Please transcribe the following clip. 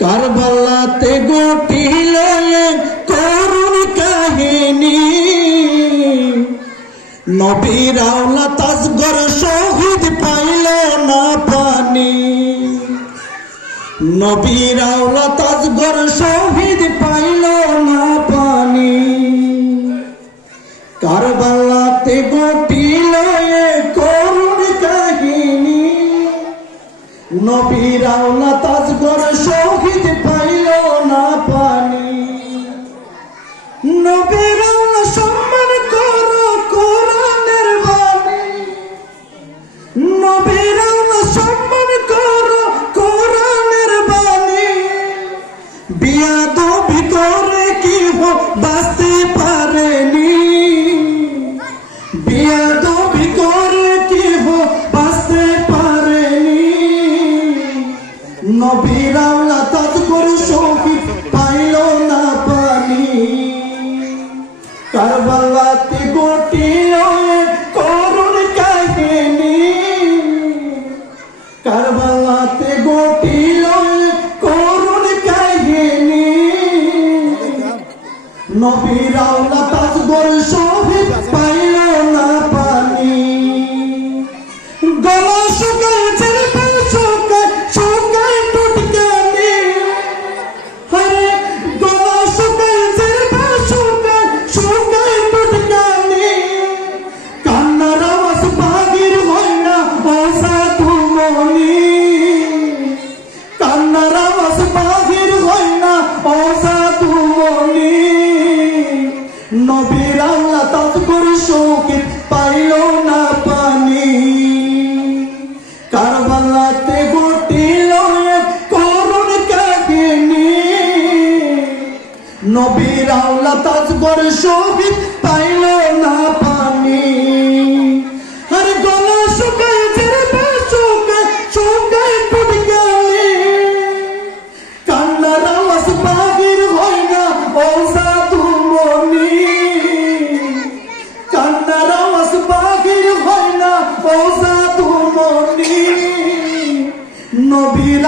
কারবালাতে ঘটিল করুণ কাহিনী, নবীর আওলাদ আসগর শহীদ পাইল না পানি, নবীর আওলাদ আসগর শহীদ পাইল না পানি। কারবালাতে ঘটিল করুণ কাহিনী, নবীর আওলাদ আসগর শহীদ পাইল না পানি। নবীর আওলাদ সম্মান করো কোরআনের বাণী, নবীর আওলাদ সম্মান করো কোরআনের বাণী। বিয়াদবি করে কেহ বাঁচতে পারেনি, বিয়াদবি করে কেহ বাঁচতে পারেনি। নবীর আওলাদ আসগর শহীদ পাইল না পানি। কারবালাতে ঘটিল করুণ কাহিনী, কারবালাতে ঘটিল করুণ কাহিনী। নবীর আওলাদ আসগর শহীদ পাইল না পানি। গলা শুকায় ছেড়ে শুকায় শুকায় টুটকানি, হরে গলা শুকায় ছেড়ে শুকায় শুকায় টুটকানি। কান্নার আওয়াজ বাহির হয় না ও সাধু মনি, কান্নার আওয়াজ বাহির হয় না ও সাধু মনি। নবীর আওলাদ আসগর শহীদ পাইল না পানি। কারবালাতে ঘটিল করুণ কাহিনী, নবীর আওলাদ আসগর শহীদ পাইল না পানি। আরে গলা শুকায় ছেড়ে শুকায় শুকায় টুটকানি, কান্নার আওয়াজ বাহির হয় না ও সাধু মনি, কান্নার আওয়াজ বাহির হয় না ও সাধু মনি। নবীর